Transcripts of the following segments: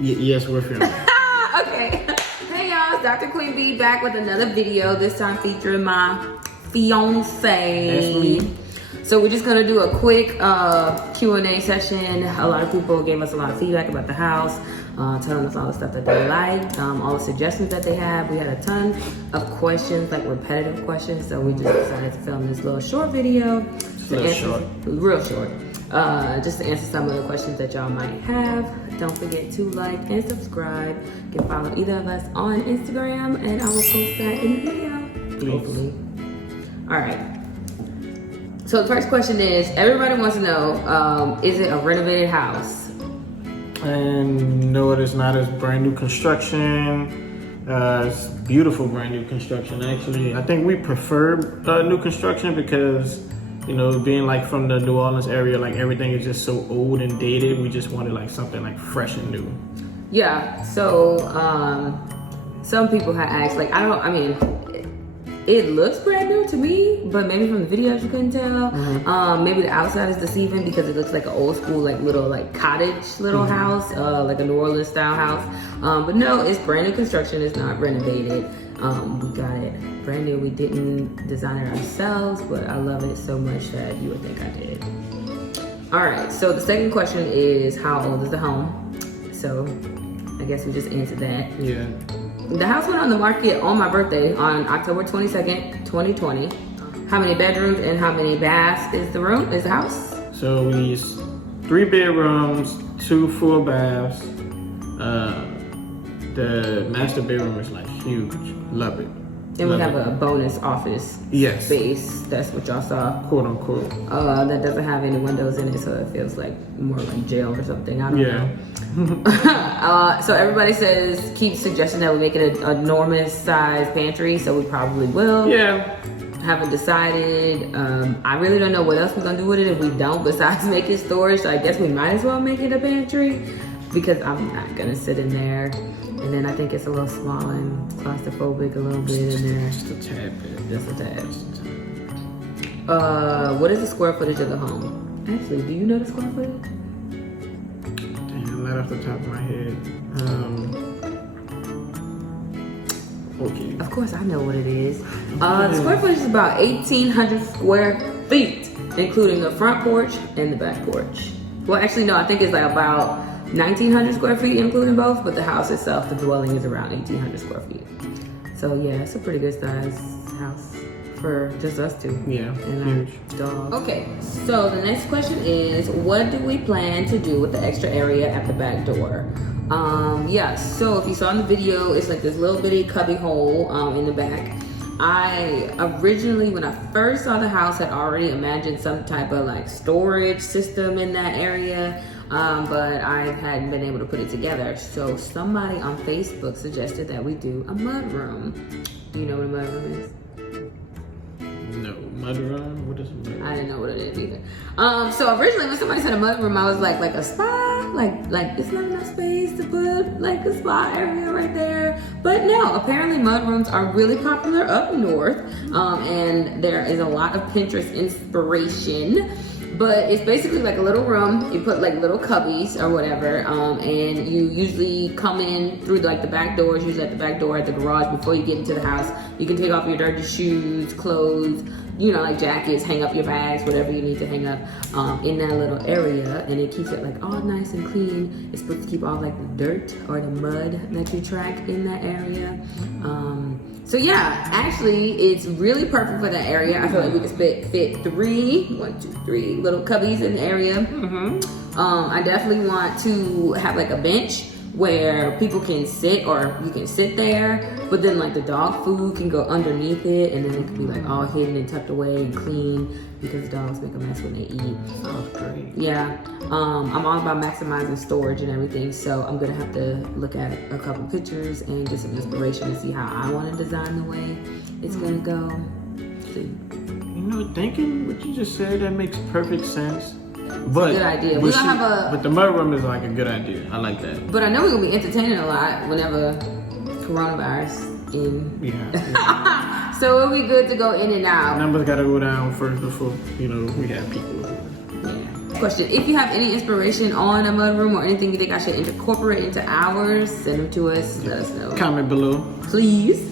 Yes, we're filming. Okay. Hey y'all, it's Dr. Queen B back with another video, this time featuring my fiance. That's me. So we're just gonna do a quick Q&A session. A lot of people gave us a lot of feedback about the house, telling us all the stuff that they liked, all the suggestions that they have. We had a ton of questions, like repetitive questions, so we just decided to film this little short video. Real short. Just to answer some of the questions that y'all might have. Don't forget to like and subscribe. You can follow either of us on Instagram, and I will post that in the video. Please. Hopefully. All right. So the first question is, everybody wants to know, is it a renovated house? And no, it is not. It's brand new construction. It's beautiful brand new construction, actually. I think we prefer new construction because, you know, being like from the New Orleans area, like everything is just so old and dated. We just wanted like something like fresh and new. Yeah, so some people have asked, like, it looks brand new to me, but maybe from the videos you couldn't tell. Maybe the outside is deceiving because it looks like an old school, like little like cottage little house, like a New Orleans style house. But no, it's brand new construction. It's not renovated. We got it brand new. We didn't design it ourselves, but I love it so much that you would think I did. All right, so the second question is, how old is the home? So I guess we just answered that. Yeah. The house went on the market on my birthday on October 22nd, 2020. How many bedrooms and how many baths is the house? So we use 3 bedrooms, 2 full baths. The master bedroom is like huge. Love it. And we have a bonus office space. That's what y'all saw. Quote unquote. That doesn't have any windows in it, so it feels like more like jail or something. I don't know. So everybody keeps suggesting that we make it an enormous size pantry, so we probably will. Yeah. Haven't decided. I really don't know what else we're gonna do with it if we don't, besides make it storage. So I guess we might as well make it a pantry because I'm not gonna sit in there. And then I think it's a little small and claustrophobic a little bit in there. Just a tad bit. Just a tad. What is the square footage of the home? Actually, do you know the square footage? Damn, not off the top of my head. Okay. Of course I know what it is. The square footage is about 1,800 square feet, including the front porch and the back porch. Well, actually, no, I think it's like about 1,900 square feet, including both, but the house itself, the dwelling, is around 1,800 square feet. So yeah, it's a pretty good size house for just us two. Yeah, and our dog. Okay, so the next question is, what do we plan to do with the extra area at the back door? So if you saw in the video, it's like this little bitty cubby hole in the back. I originally, when I first saw the house, had already imagined some type of like storage system in that area. But I hadn't been able to put it together. So somebody on Facebook suggested that we do a mud room. Do you know what a mud room is? No, mud room? What is a mud room? I didn't know what it is either. So originally when somebody said a mud room, I was like a spa? Like it's not enough space to put like a spa area right there. But no, apparently mud rooms are really popular up north. And there is a lot of Pinterest inspiration. But it's basically like a little room. You put like little cubbies or whatever, and you usually come in through like the back doors, usually at the back door at the garage before you get into the house. You can take off your dirty shoes, clothes, you know, like jackets, hang up your bags, whatever you need to hang up in that little area, and it keeps it like all nice and clean. It's supposed to keep all like the dirt or the mud that you track in that area. So yeah, actually, it's really perfect for that area. I feel like we could fit 3 little cubbies in the area. I definitely want to have like a bench where people can sit, or you can sit there, but then like the dog food can go underneath it, and then it can be like all hidden and tucked away and clean because dogs make a mess when they eat. Oh, great. Yeah, I'm all about maximizing storage and everything, so I'm gonna have to look at a couple pictures and get some inspiration to see how I want to design the way it's gonna go. See. You know, thinking what you just said, that makes perfect sense. But good idea. We're gonna have but the mud room is like a good idea. I like that. But I know we're gonna be entertaining a lot whenever coronavirus in. Yeah. So it'll be good to go in and out. Numbers gotta go down first before, you know, we have people. Yeah. question. If you have any inspiration on a mudroom or anything you think I should incorporate into ours, send them to us. Let us know. Comment below. Please.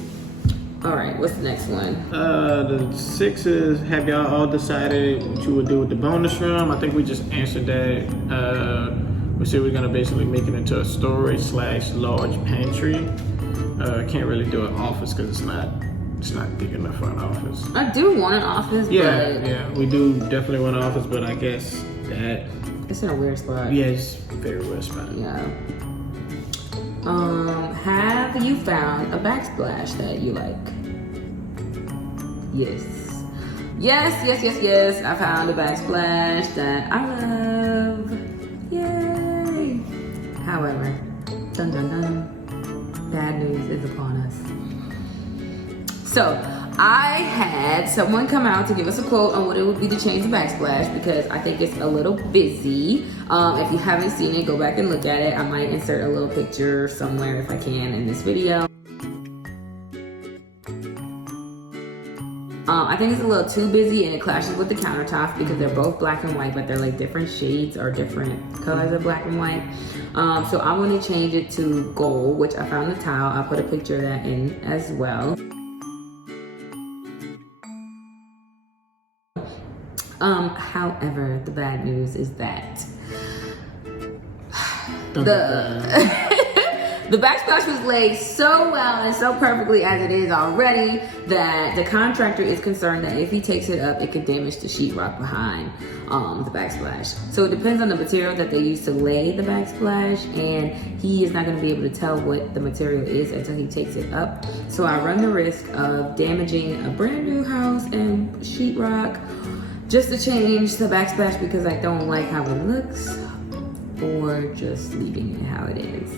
All right, what's the next one? The 6 is, have y'all all decided what you would do with the bonus room? I think we just answered that. We said we're gonna basically make it into a storage / large pantry. Can't really do an office because it's not big enough for an office. I do want an office, Yeah, but yeah, we do definitely want an office, but I guess that it's in a weird spot. yeah, it's a very weird spot. Yeah. Have you found a backsplash that you like? Yes. Yes. I found a backsplash that I love. Yay! However, dun dun dun, bad news is upon us. So, I had someone come out to give us a quote on what it would be to change the backsplash because I think it's a little busy. If you haven't seen it, go back and look at it. I might insert a little picture somewhere if I can in this video. I think it's a little too busy and it clashes with the countertops because they're both black and white, but they're like different shades or different colors of black and white. So I want to change it to gold, which I found the tile. I'll put a picture of that in as well. However, the bad news is that the backsplash was laid so well and so perfectly as it is already that the contractor is concerned that if he takes it up, it could damage the sheetrock behind the backsplash. So it depends on the material that they use to lay the backsplash, and he is not going to be able to tell what the material is until he takes it up. So I run the risk of damaging a brand new house and sheetrock just to change the backsplash because I don't like how it looks, or just leaving it how it is.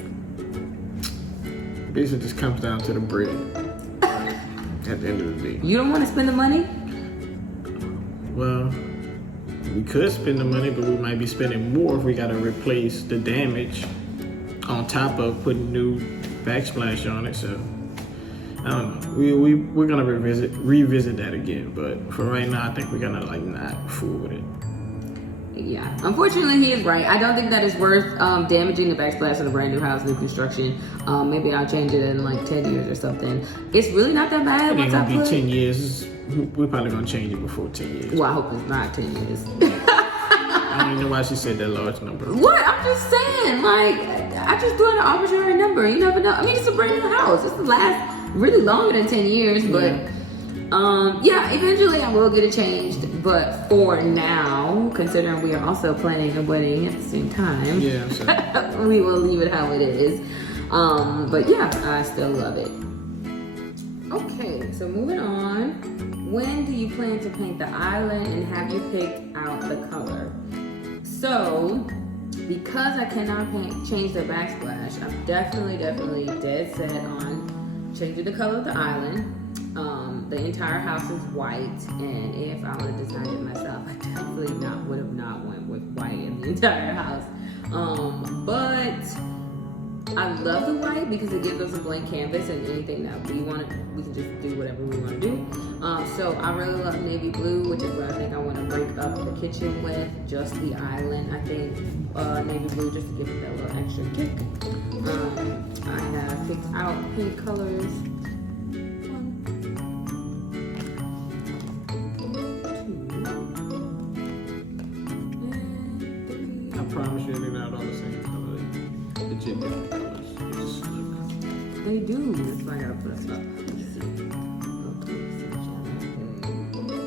Basically, it just comes down to the bread at the end of the day. You don't want to spend the money? Well, we could spend the money, but we might be spending more if we got to replace the damage on top of putting new backsplash on it. So I don't know. We're gonna revisit that again, but for right now, I think we're gonna like not fool with it. Yeah, unfortunately, he is right. I don't think that is worth damaging the backsplash of a brand new house, new construction. Maybe I'll change it in like 10 years or something. It's really not that bad. It ain't gonna be 10 years. We're probably gonna change it before 10 years. Well, I hope it's not 10 years. I don't even know why she said that large number. What? I'm just saying, like, I just threw an arbitrary number. You never know. I mean, it's a brand new house. It's the last really longer than 10 years, but yeah, eventually I will get it changed. But for now, considering we are also planning a wedding at the same time, we will leave it how it is. But yeah, I still love it. Okay, so moving on. When do you plan to paint the island, and have you picked out the color? So, because I cannot change the backsplash, I'm definitely dead set on changing the color of the island. The entire house is white, and if I would have designed it myself, I definitely would have not went with white in the entire house. But I love the white because it gives us a blank canvas, and anything that we want, we can just do whatever we want to do. So I really love navy blue, which is what I think I want to break up the kitchen with, just the island. I think navy blue just to give it that little extra kick. I have picked out paint colors. They do. That's why I gotta put us up. Let's see.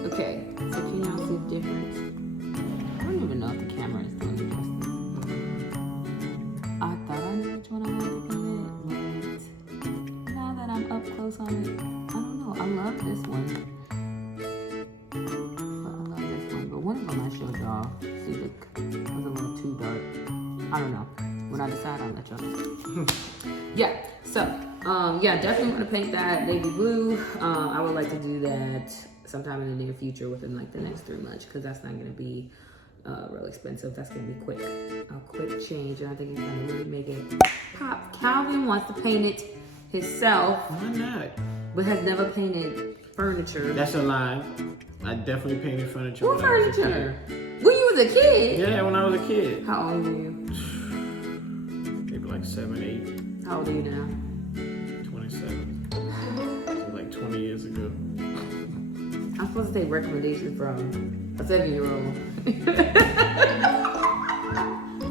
Okay, so can y'all see the difference? I don't even know if the camera is doing justice. I thought I knew which one I wanted to paint, but now that I'm up close on it, I don't know. I love this one. But one of them I showed y'all. See, look, it was a little too dark. I don't know. When I decide, I'll let y'all know. Yeah, so, yeah, definitely want to paint that navy blue. I would like to do that sometime in the near future within like the next 3 months, because that's not going to be real expensive. That's going to be a quick change, and I think it's going to really make it pop. Calvin wants to paint it himself. Why not? But has never painted furniture. That's a lie. I definitely painted furniture. What furniture? We use was a kid? Yeah, when I was a kid. How old were you? Maybe like 7, 8. How old are you now? 27. So like 20 years ago. I'm supposed to take recommendations from a 7-year-old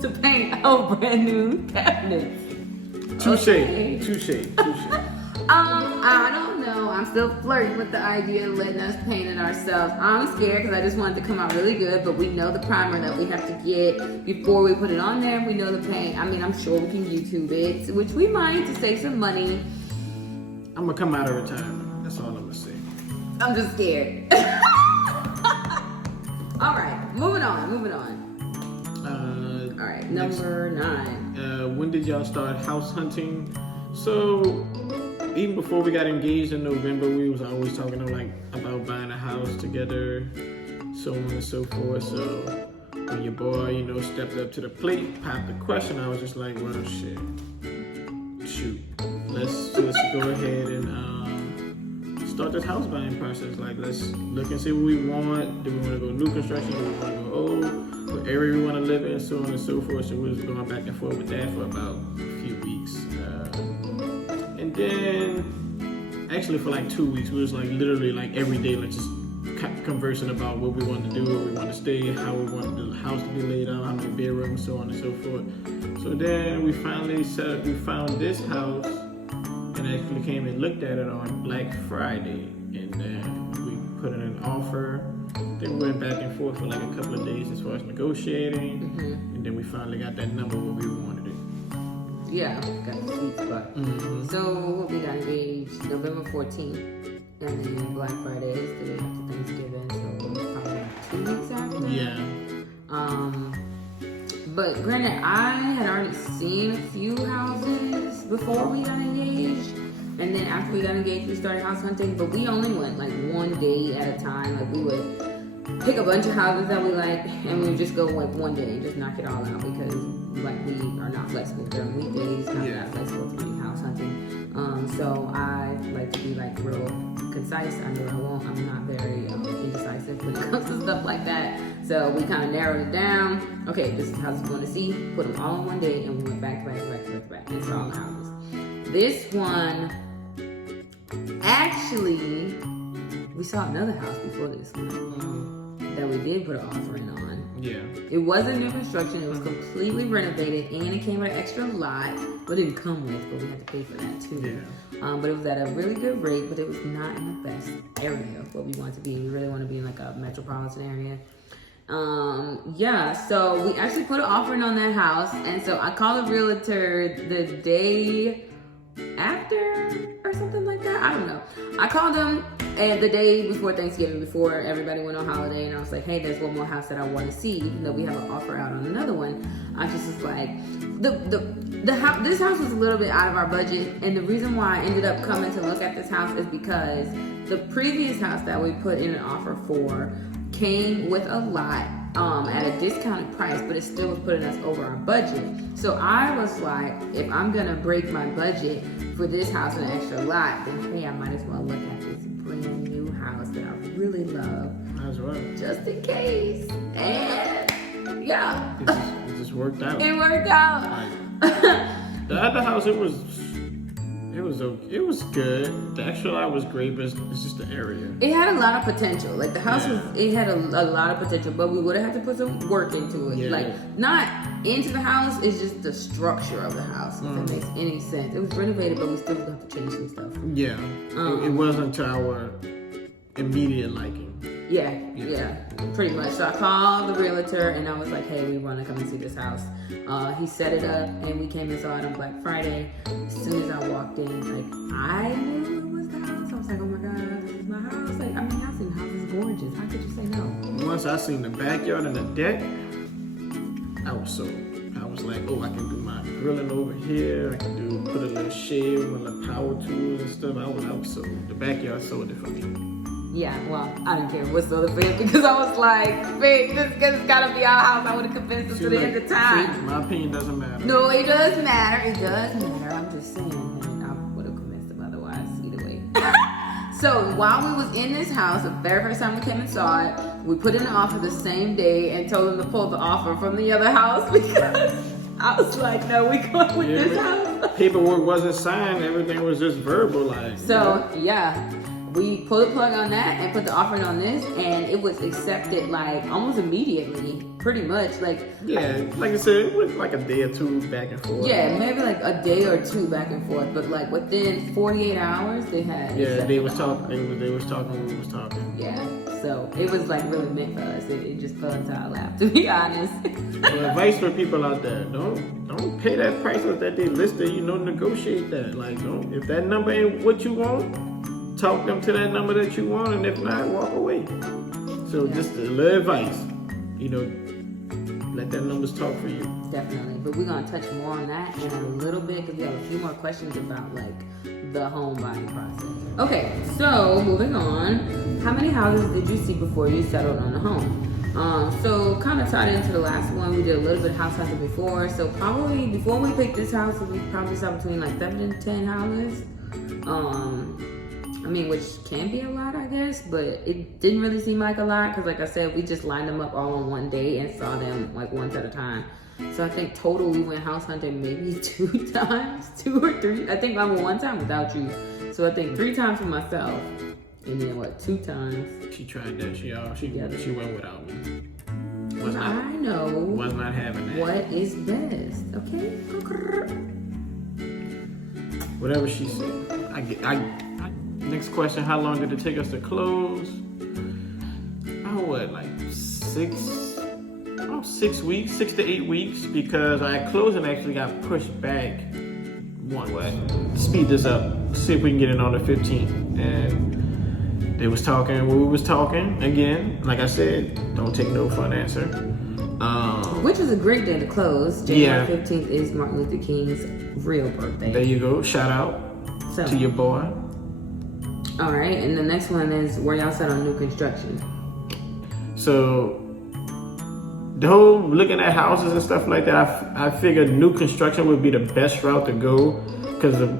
to paint our brand new cabinets. Touche. I don't know. I'm still flirting with the idea of letting us paint it ourselves. I'm scared because I just want it to come out really good, but we know the primer that we have to get before we put it on there. We know the paint. I mean, I'm sure we can YouTube it, which we might to save some money. I'm gonna come out of retirement. That's all I'm gonna say. I'm just scared. All right, moving on. All right, number 9. When did y'all start house hunting? So even before we got engaged in November, we was always talking about buying a house together, so on and so forth. So when your boy, stepped up to the plate, popped the question, I was just like, well, shoot, let's go ahead and start this house buying process. Like, let's look and see what we want. Do we want to go new construction? Do we want to go old? What area we want to live in? So on and so forth. So we was going back and forth with that for about a few weeks. And then, actually for like 2 weeks, we was like literally like every day, like just conversing about what we want to do, where we want to stay, how we want the house to be laid out, how many bedrooms, so on and so forth. So then we finally found this house and actually came and looked at it on Black Friday. And then we put in an offer. Then we went back and forth for like a couple of days as far as negotiating. Mm-hmm. And then we finally got that number where we wanted it. Yeah, got the sweet spot. Mm-hmm. So we got engaged November 14th, and then Black Friday is the day after Thanksgiving, so probably like 2 weeks after that. Yeah. But granted, I had already seen a few houses before we got engaged, and then after we got engaged, we started house hunting. But we only went like one day at a time. Like, we would pick a bunch of houses that we like, and we would just go like one day and just knock it all out, because like we are not flexible during weekdays, not flexible to be house hunting. So I like to be like real concise. I'm not very indecisive when it comes to stuff like that. So we kind of narrowed it down. Okay, this is the house we want to see. Put them all in one day, and we went back and saw all the houses. This one, actually, we saw another house before this one that we did put an offer in on. Yeah. It wasn't new construction. It was completely renovated, and it came with an extra lot. But it didn't come with, but we had to pay for that too. Yeah. But it was at a really good rate, but it was not in the best area of what we want to be. We really want to be in like a metropolitan area. So we actually put an offer in on that house, and so I called a realtor the day after or something like that. I don't know. I called him and the day before Thanksgiving, before everybody went on holiday, and I was like, hey, there's one more house that I want to see, even though we have an offer out on another one. I just was like, this house was a little bit out of our budget, and the reason why I ended up coming to look at this house is because the previous house that we put in an offer for came with a lot at a discounted price, but it still was putting us over our budget. So I was like, if I'm gonna break my budget for this house and an extra lot, then hey, I might as well look at this brand new house that I really love. As well. Just in case. And yeah. It just worked out. It worked out. The other house, it was good. The extra lot was great, but it's just the area. It had a lot of potential. Like, the house it had a lot of potential, but we would have had to put some work into it. Yeah. Like, not into the house, it's just the structure of the house, if that makes any sense. It was renovated, but we still have to change some stuff. Yeah. It wasn't to our immediate liking. Yeah, pretty much. So I called the realtor and I was like, hey, we want to come and see this house. He set it up and we came and saw it on Black Friday. As soon as I walked in, like, I knew it was the house. I was like, oh my God, this is my house. Like, I mean, I've seen the house is gorgeous. How could you say no? Once I seen the backyard and the deck, I was sold. I was like, oh, I can do my grilling over here. I can put a little shade with my little power tools and stuff. I was sold. The backyard sold it for me. Yeah, well, I didn't care what sold it for him because I was like, babe, this is gotta be our house. I would have convinced him to the end of time. See, my opinion doesn't matter. No, it does matter. It does matter. I'm just saying, man, I would have convinced him otherwise either way. So while we was in this house, the very first time we came and saw it, we put in an offer the same day and told them to pull the offer from the other house because I was like, no, we going with this house. Paperwork wasn't signed, everything was just verbalized. So yeah, we pulled the plug on that and put the offer in on this, and it was accepted like almost immediately, pretty much. Like I said, it was like a day or two back and forth. Yeah, maybe like a day or two back and forth, but like within 48 hours they had. Yeah, they was talking. They was talking when we was talking. Yeah, so it was like really meant for us. It just fell into our lap, to be honest. So advice for people out there: don't pay that price that they listed. Negotiate that. Like, don't, if that number ain't what you want, talk them to that number that you want, and if not, walk away. So just a little advice, let that numbers talk for you. Definitely, but we're gonna touch more on that in a little bit because we have a few more questions about like the home buying process. Okay, so moving on, how many houses did you see before you settled on a home? So kind of tied into the last one, we did a little bit of house hunting before. So probably before we picked this house, we probably saw between like 7 and 10 houses. Which can be a lot, I guess, but it didn't really seem like a lot because, like I said, we just lined them up all on one day and saw them like once at a time. So I think total we went house hunting maybe 2 times, 2 or 3. I think I went 1 time without you. So I think 3 times for myself, and then 2 times. She tried that. She went without me. Was not having that. What is best, okay? Whatever she said. Next question, how long did it take us to close? Like 6 weeks, 6 to 8 weeks, because our closing actually got pushed back one way. Speed this up, see if we can get it on the 15th. And they was talking, when we was talking, again, like I said, don't take no for an answer. Which is a great day to close. January 15th is Martin Luther King's real birthday. There you go, shout out to your boy. All right, and the next one is where y'all set on new construction. So the whole looking at houses and stuff like that, I figured new construction would be the best route to go because we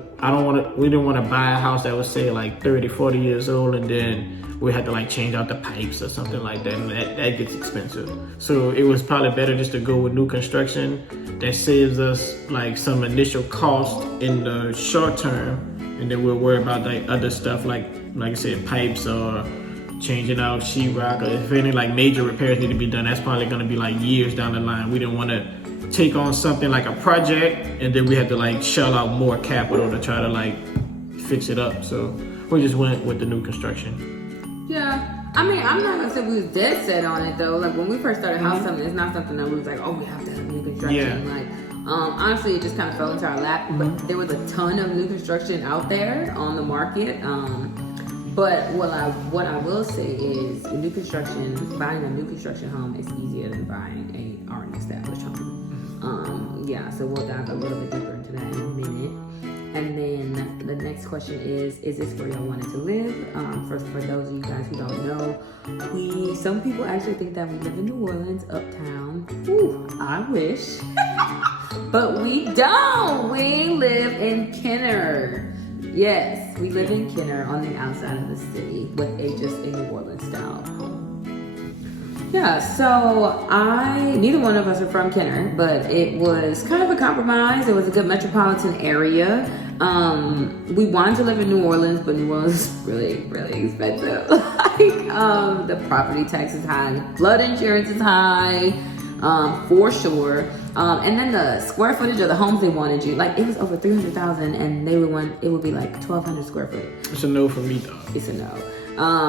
didn't want to buy a house that was say like 30, 40 years old and then we had to like change out the pipes or something like that, and that gets expensive. So it was probably better just to go with new construction. That saves us like some initial cost in the short term. And then we'll worry about like other stuff like I said, pipes or changing out sheetrock, or if any like major repairs need to be done, that's probably going to be like years down the line. We didn't want to take on something like a project and then we had to like shell out more capital to try to like fix it up. So we just went with the new construction. Yeah, I'm not gonna say we was dead set on it though. Like when we first started house hunting, it's not something that we was like, oh, we have to have new construction. Yeah. Like honestly, it just kind of fell into our lap. But there was a ton of new construction out there on the market. But what I will say is new construction, buying a new construction home is easier than buying a already established home. So we'll dive a little bit deeper into that in a minute. And then the next question is this where y'all wanted to live? First, for those of you guys who don't know, some people actually think that we live in New Orleans, uptown. Ooh, I wish. But we don't. We live in Kenner. Yes, we live in Kenner on the outside of the city with just a New Orleans style home. Yeah, so neither one of us are from Kenner, but it was kind of a compromise. It was a good metropolitan area. We wanted to live in New Orleans, but New Orleans is really, really expensive. The property tax is high, flood insurance is high, for sure. And then the square footage of the homes they wanted it was over 300,000, and it would be like 1,200 square foot. It's a no for me though. It's a no.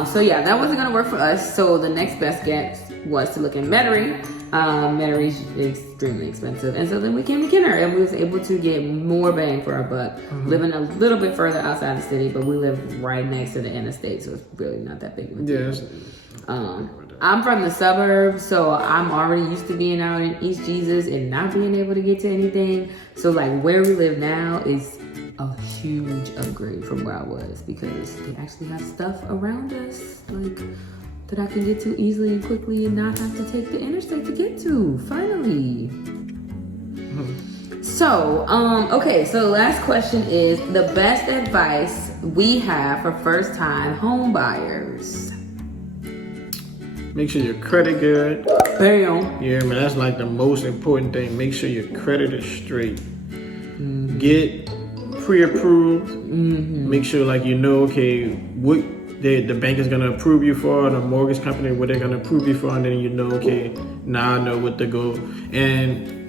So yeah, that wasn't gonna work for us. So the next best guess was to look in Metairie. Metairie is extremely expensive, and so then we came to Kenner, and we was able to get more bang for our buck, living a little bit further outside the city, but we live right next to the interstate, so it's really not that big of a deal. I'm from the suburbs, so I'm already used to being out in East Jesus and not being able to get to anything. So like where we live now is a huge upgrade from where I was, because they actually have stuff around us like that I can get to easily and quickly and not have to take the interstate to get to, finally. So, okay, so the last question is the best advice we have for first-time home buyers. Make sure your credit good. Bam. Yeah, man, that's like the most important thing. Make sure your credit is straight. Get pre-approved. Make sure, like, you know, okay, what the bank is gonna approve you for, the mortgage company, what they're gonna approve you for, and then you know, okay, now I know what to go. And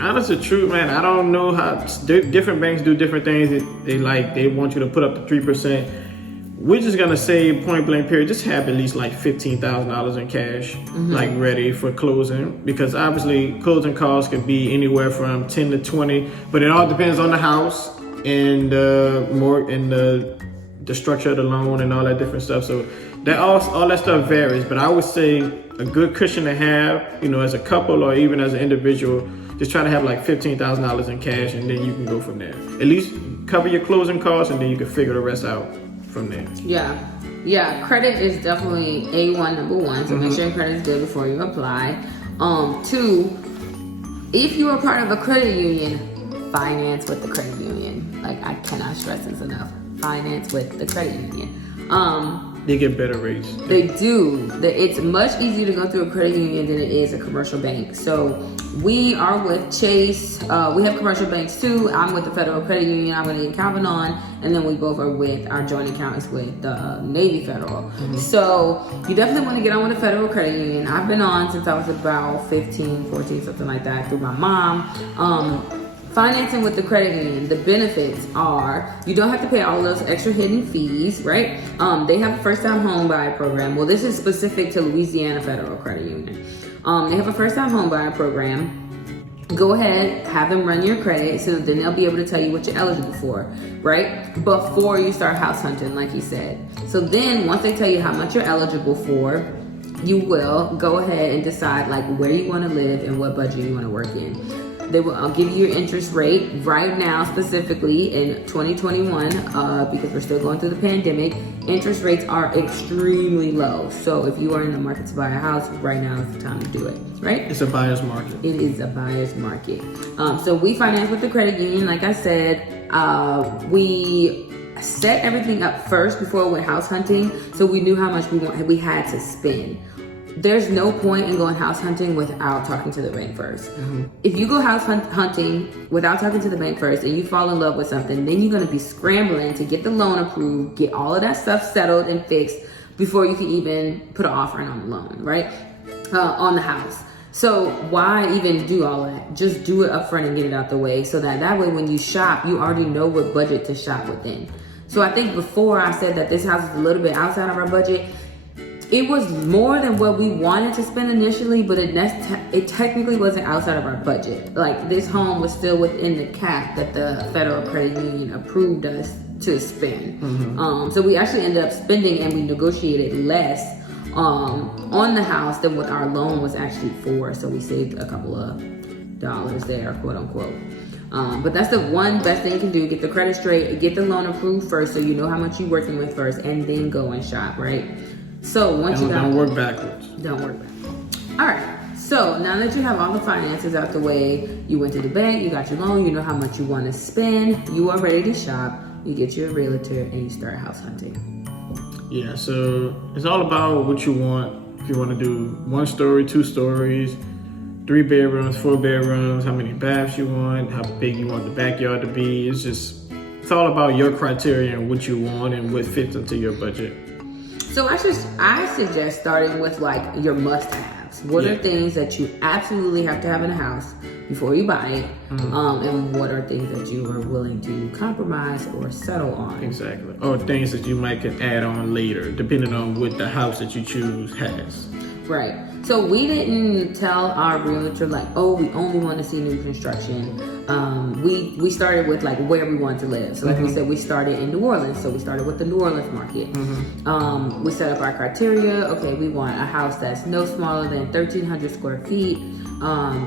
honest to truth, man, I don't know how different banks do different things. They want you to put up to 3%. We're just gonna say point blank period, just have at least like $15,000 in cash, like ready for closing, because obviously closing costs could be anywhere from 10 to 20, but it all depends on the house and the structure of the loan and all that different stuff. So that all that stuff varies, but I would say a good cushion to have, you know, as a couple or even as an individual, just try to have like $15,000 in cash, and then you can go from there. At least cover your closing costs, and then you can figure the rest out from there. Yeah, credit is definitely A1, number one. So make sure your credit is good before you apply. 2, if you are part of a credit union, finance with the credit union. Like, I cannot stress this enough. Finance with the credit union. They get better rates. They do. It's much easier to go through a credit union than it is a commercial bank. So we are with Chase. We have commercial banks too. I'm with the Federal Credit Union. I'm going to get Calvin on. And then we both are with our joint accountants with the Navy Federal. So you definitely want to get on with the Federal Credit Union. I've been on since I was about 15, 14, something like that, through my mom. Financing with the credit union, the benefits are you don't have to pay all those extra hidden fees, right? They have a first-time home buyer program. Well, this is specific to Louisiana Federal Credit Union. They have a first-time home buyer program. Go ahead, have them run your credit, so then they'll be able to tell you what you're eligible for, right? Before you start house hunting, like he said. So then once they tell you how much you're eligible for, you will go ahead and decide like where you want to live and what budget you want to work in. They will give you your interest rate right now, specifically in 2021, because we're still going through the pandemic. Interest rates are extremely low. So if you are in the market to buy a house, right now is the time to do it, right? It's a buyer's market. It is a buyer's market. So we finance with the credit union. Like I said, we set everything up first before we went house hunting, so we knew how much we had to spend. There's no point in going house hunting without talking to the bank first. If you go house hunting without talking to the bank first and you fall in love with something, then you're going to be scrambling to get the loan approved, get all of that stuff settled and fixed before you can even put an offer in on the loan, right? On the house. So why even do all that? Just do it up front and get it out the way, so that way when you shop, you already know what budget to shop within. So I think before I said that this house is a little bit outside of our budget. It was more than what we wanted to spend initially, but it technically wasn't outside of our budget. Like, this home was still within the cap that the Federal Credit Union approved us to spend. So we actually ended up spending, and we negotiated less on the house than what our loan was actually for. So we saved a couple of dollars there, quote unquote. But that's the one best thing you can do. Get the credit straight, get the loan approved first, so you know how much you're working with first, and then go and shop, right? So once don't work backwards. Don't work backwards. All right. So now that you have all the finances out the way, you went to the bank, you got your loan, you know how much you want to spend, you are ready to shop, you get your realtor, and you start house hunting. Yeah, so it's all about what you want. If you want to do 1 story, 2 stories, 3 bedrooms, 4 bedrooms, how many baths you want, how big you want the backyard to be. It's all about your criteria and what you want and what fits into your budget. So I suggest starting with like your must-haves. What are things that you absolutely have to have in a house before you buy it, and what are things that you are willing to compromise or settle on? Exactly. Or things that you might could add on later, depending on what the house that you choose has. Right. So we didn't tell our realtor like, oh, we only want to see new construction. We started with like where we want to live. So like we said, we started in New Orleans. So we started with the New Orleans market. We set up our criteria. Okay, we want a house that's no smaller than 1,300 square feet.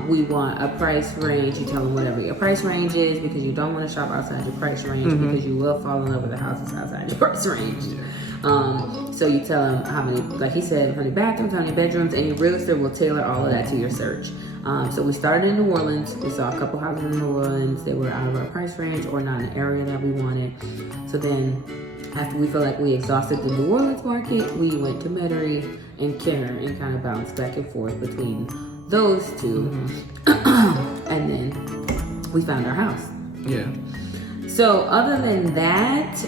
We want a price range. You tell them whatever your price range is, because you don't want to shop outside your price range, because you will fall in love with a house that's outside your price range. So you tell them how many, like he said, how many bathrooms, how many bedrooms, and your realtor will tailor all of that to your search. So we started in New Orleans. We saw a couple houses in New Orleans. They were out of our price range or not in the area that we wanted. So then after we felt like we exhausted the New Orleans market, we went to Metairie and Kenner and kind of bounced back and forth between those two. And then we found our house. Yeah. So other than that,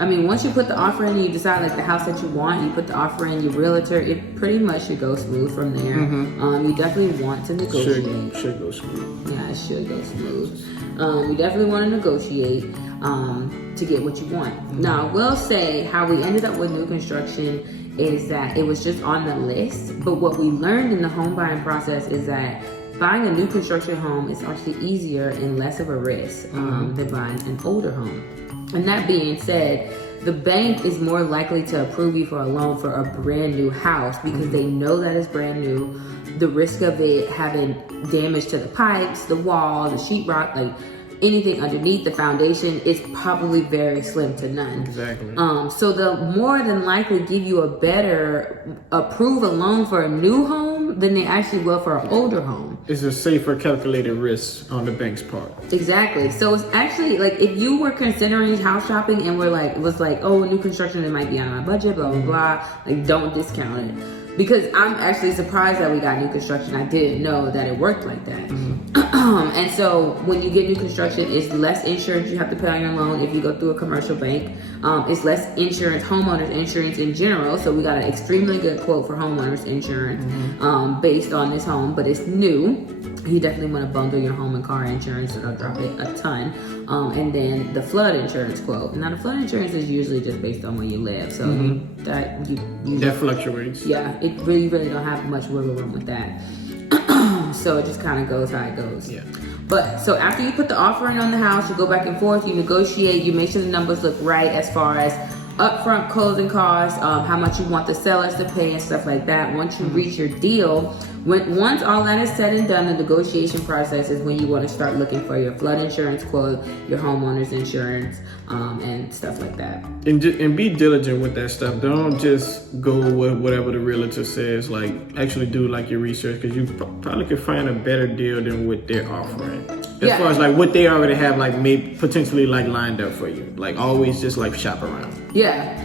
I mean, once you put the offer in and you decide like the house that you want, you put the offer in, your realtor, it pretty much should go smooth from there. You definitely want to negotiate. Should go smooth. Yeah, it should go smooth. You definitely want to negotiate to get what you want. Now, I will say how we ended up with new construction is that it was just on the list. But what we learned in the home buying process is that buying a new construction home is actually easier and less of a risk than buying an older home. And that being said, the bank is more likely to approve you for a loan for a brand new house because they know that it's brand new. The risk of it having damage to the pipes, the wall, the sheetrock, like anything underneath the foundation is probably very slim to none. Exactly. So they'll more than likely give you approve a loan for a new home than they actually will for an older home. It's a safer calculated risk on the bank's part. Exactly. So it's actually like if you were considering house shopping and it was like, oh, new construction, it might be out of my budget, blah, blah, blah. Like, don't discount it. Because I'm actually surprised that we got new construction. I didn't know that it worked like that. And so when you get new construction, it's less insurance you have to pay on your loan if you go through a commercial bank. It's less insurance, homeowners insurance in general. So we got an extremely good quote for homeowners insurance based on this home, but it's new. You definitely want to bundle your home and car insurance. It'll drop it a ton. And then the flood insurance quote. Now the flood insurance is usually just based on where you live. So that fluctuates. Yeah, it really don't have much wiggle room with that. So it just kind of goes how it goes. Yeah. But so after you put the offer in on the house, you go back and forth, you negotiate, you make sure the numbers look right as far as upfront closing costs, how much you want the sellers to pay and stuff like that. Once you reach your deal, once all that is said and done, the negotiation process is when you want to start looking for your flood insurance quote, your homeowner's insurance, and stuff like that. And be diligent with that stuff. Don't just go with whatever the realtor says. Like, actually do like your research, because you probably could find a better deal than what they're offering. As far as like what they already have, like maybe potentially like lined up for you. Like, always just like shop around. Yeah.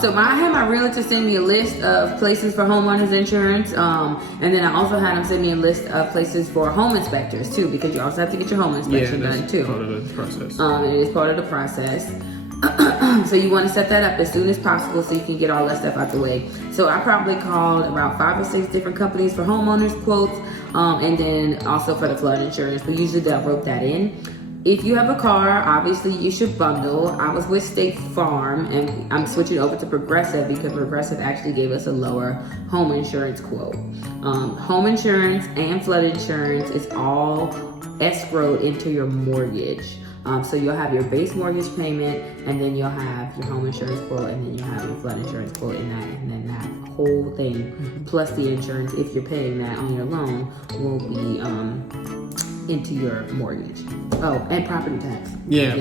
So I had my realtor send me a list of places for homeowners insurance, and then I also had him send me a list of places for home inspectors too, because you also have to get your home inspection done too. Part of the process. It is part of the process. So you want to set that up as soon as possible so you can get all that stuff out the way. So I probably called around 5 or 6 different companies for homeowners quotes, and then also for the flood insurance. But usually they'll rope that in. If you have a car, obviously you should bundle. I was with State Farm and I'm switching over to Progressive because Progressive actually gave us a lower home insurance quote. Home insurance and flood insurance is all escrowed into your mortgage. So you'll have your base mortgage payment, and then you'll have your home insurance quote, and then you'll have your flood insurance quote in that, and then that whole thing plus the insurance, if you're paying that on your loan, will be into your mortgage. Oh, and property tax. Yeah.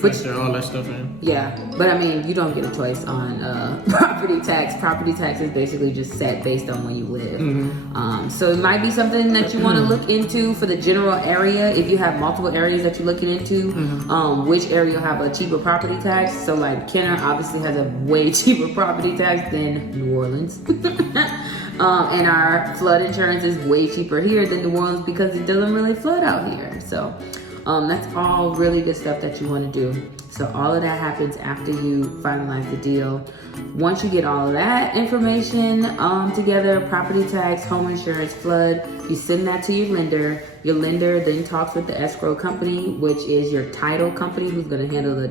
Factor all that stuff in. Yeah, but I mean, you don't get a choice on property tax. Property tax is basically just set based on where you live. So it might be something that you want to look into for the general area. If you have multiple areas that you're looking into, which area will have a cheaper property tax. So like Kenner obviously has a way cheaper property tax than New Orleans. And our flood insurance is way cheaper here than New Orleans because it doesn't really flood out here. So that's all really good stuff that you want to do. So all of that happens after you finalize the deal. Once you get all of that information together, property tax, home insurance, flood, you send that to your lender. Your lender then talks with the escrow company, which is your title company, who's going to handle the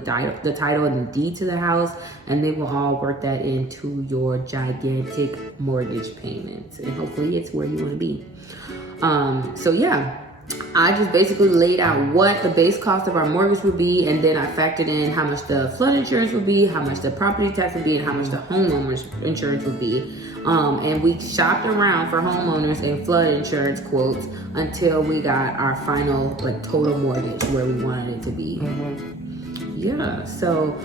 title and the deed to the house, and they will all work that into your gigantic mortgage payments. And hopefully it's where you want to be. So yeah. I just basically laid out what the base cost of our mortgage would be, and then I factored in how much the flood insurance would be, how much the property tax would be, and how much the homeowners insurance would be. And we shopped around for homeowners and flood insurance quotes until we got our final like total mortgage where we wanted it to be. Yeah, so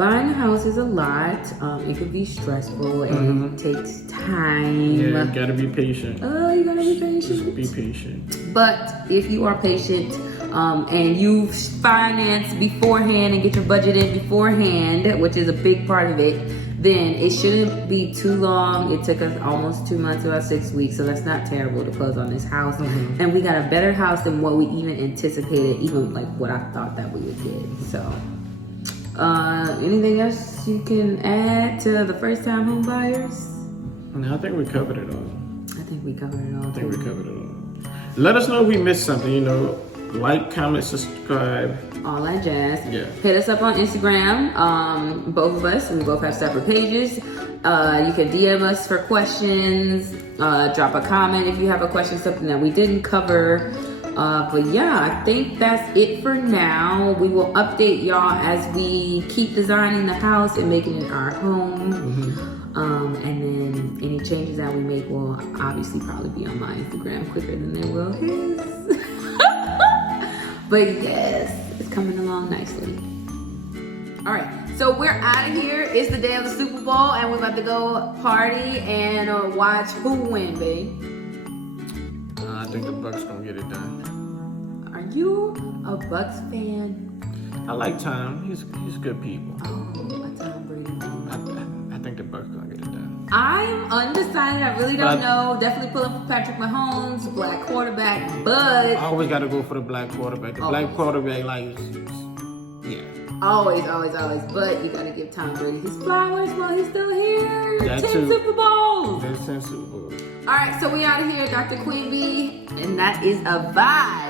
buying a house is a lot. It can be stressful and it takes time. Yeah, you gotta be patient. Oh, you gotta be patient. Just be patient. But if you are patient and you finance beforehand and get your budget in beforehand, which is a big part of it, then it shouldn't be too long. It took us almost 2 months, about 6 weeks, so that's not terrible to close on this house. And we got a better house than what we even anticipated, even like what I thought that we would get. So, anything else you can add to the first time home buyers? No, I think we covered it all. I think we covered it all. I think we covered it all. Let us know if we missed something, you know. Like, comment, subscribe. All that jazz. Yeah. Hit us up on Instagram. Both of us. We both have separate pages. You can DM us for questions. Drop a comment if you have a question, something that we didn't cover. But yeah, I think that's it for now. We will update y'all as we keep designing the house and making it our home. And then any changes that we make will obviously probably be on my Instagram quicker than they will his. But yes, it's coming along nicely. All right, so we're out of here. It's the day of the Super Bowl, and we're about to go party and watch who win, babe. I think the Bucks gonna get it done. Are you a Bucks fan? I like Tom. He's good people. Oh, a Tom Brady fan. I think the Bucks gonna get it done. I'm undecided. I really don't know. Definitely pulling for Patrick Mahomes, black quarterback, but I always gotta go for the black quarterback. The black quarterback, like, yeah. Always. But you gotta give Tom Brady his flowers while he's still here. That 10 too. Super Bowls. That's 10 Super Bowls. All right, so we out of here, Dr. Queen Bee, and that is a vibe.